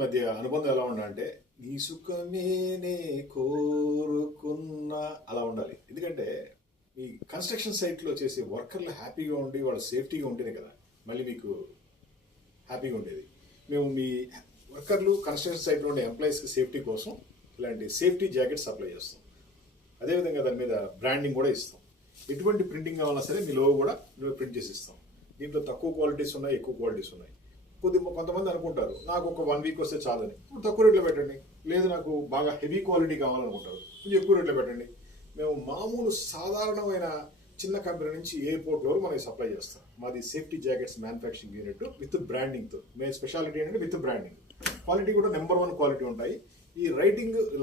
మధ్య అనుబంధం ఎలా ఉండాలంటే నీ సుఖమేనే కోరుకున్నా అలా ఉండాలి. ఎందుకంటే ఈ కన్స్ట్రక్షన్ సైట్లో చేసే వర్కర్లు హ్యాపీగా ఉండి వాళ్ళ సేఫ్టీగా ఉంటేనే కదా మళ్ళీ మీకు హ్యాపీగా ఉండేది. మేము మీ వర్కర్లు కన్స్ట్రక్షన్ సైట్లో ఉండే ఎంప్లాయీస్కి సేఫ్టీ కోసం ఇలాంటి సేఫ్టీ జాకెట్ సప్లై చేస్తాం. అదేవిధంగా దాని మీద బ్రాండింగ్ కూడా ఇస్తాం. ఎటువంటి ప్రింటింగ్ కావాలన్నా సరే మీ లోగో కూడా మేము ప్రింట్ చేసి ఇస్తాం. దీంట్లో తక్కువ క్వాలిటీస్ ఉన్నాయి, ఎక్కువ క్వాలిటీస్ ఉన్నాయి. కొంతమంది అనుకుంటారు నాకు ఒక 1 వీక్ వస్తే చాలని, తక్కువ రేట్లో పెట్టండి. లేదు నాకు బాగా హెవీ క్వాలిటీ కావాలనుకుంటారు, కొంచెం ఎక్కువ రేట్లో పెట్టండి. మేము మామూలు సాధారణమైన చిన్న కంపెనీ నుంచి ఎయిర్పోర్ట్ వరకు మనకి సప్లై చేస్తాం. మాది safety jackets manufacturing unit with బ్రాండింగ్తో. మే స్పెషాలిటీ ఏంటంటే విత్ బ్రాండింగ్. క్వాలిటీ కూడా నెంబర్ 1 క్వాలిటీ ఉంటాయి. ఈ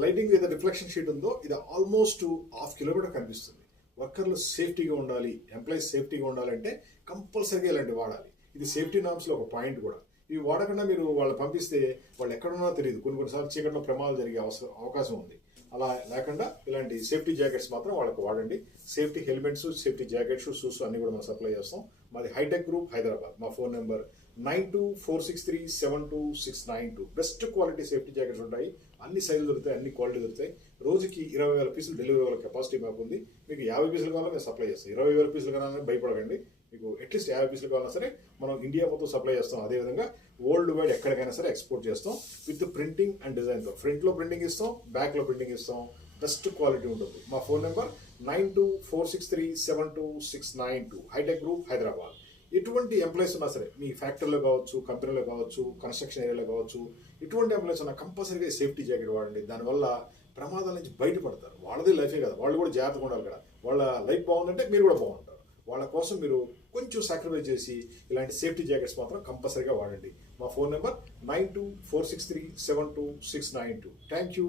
లైటింగ్ ఏదైతే రిఫ్లెక్షన్ షీట్ ఉందో ఇది ఆల్మోస్ట్ 1/2 కిలోమీటర్ కనిపిస్తుంది. వర్కర్లు సేఫ్టీగా ఉండాలి, ఎంప్లాయీస్ సేఫ్టీగా ఉండాలంటే కంపల్సరీగా ఇలాంటి వాడాలి. ఇది సేఫ్టీ నామ్స్లో ఒక పాయింట్ కూడా. ఇవి వాడకుండా మీరు వాళ్ళు పంపిస్తే వాళ్ళు ఎక్కడున్నా తెలియదు. కొన్నిసార్లు చీకట్లో ప్రమాదాలు జరిగే అవకాశం ఉంది. అలా లేకుండా ఇలాంటి సేఫ్టీ జాకెట్స్ మాత్రం వాళ్ళకు వాడండి. Safety helmets, safety jackets, shoes అన్ని కూడా మనం సప్లై చేస్తాం. మాది హైటెక్ గ్రూప్, హైదరాబాద్. మా phone number 9246372692. Best quality safety jackets ఉంటాయి. అన్ని సైజులు దొరుకుతాయి, అన్ని క్వాలిటీ దొరుకుతాయి. రోజుకి 20,000 పీసులు డెలివరీ అవ్వగల కెపాసిటీ మాకు ఉంది. మీకు 50 పీసులు కావాలో మేము సప్లై చేస్తాం. 20,000 పీసులు కావాలని భయపడకండి. మీకు అట్లీస్ట్ 50 పీసులు కావాలన్నా సరే మనం ఇండియా మొత్తం సప్లై చేస్తాం. అదేవిధంగా వరల్డ్ వైడ్ ఎక్కడికైనా సరే ఎక్స్పోర్ట్ చేస్తాం విత్ ప్రింటింగ్ అండ్ డిజైన్తో. ఫ్రంట్లో ప్రింటింగ్ ఇస్తాం, బ్యాక్లో ప్రింటింగ్ ఇస్తాం. బెస్ట్ క్వాలిటీ ఉంటుంది. మా phone number 9246372692. Hitech group, Hyderabad. ఎటువంటి ఎంప్లాయీస్ ఉన్నా సరే మీ ఫ్యాక్టరీలో కావచ్చు, కంపెనీలో కావచ్చు, కన్స్ట్రక్షన్ ఏరియాలో కావచ్చు, ఎటువంటి ఎంప్లాయీస్ ఉన్నా కంపల్సరీగా సేఫ్టీ జాకెట్ వాడండి. దానివల్ల ప్రమాదాల నుంచి బయటపడతారు. వాళ్ళది లైఫే కదా, వాళ్ళు కూడా జాగ్రత్తగా ఉండాలి కదా. వాళ్ళ లైఫ్ బాగుందంటే మీరు కూడా బాగుంటారు. వాళ్ళ కోసం మీరు కొంచెం సాక్రిఫైస్ చేసి ఇలాంటి సేఫ్టీ జాకెట్స్ మాత్రం కంపల్సరీగా వాడండి. మా ఫోన్ నెంబర్ 9246372692. Thank you.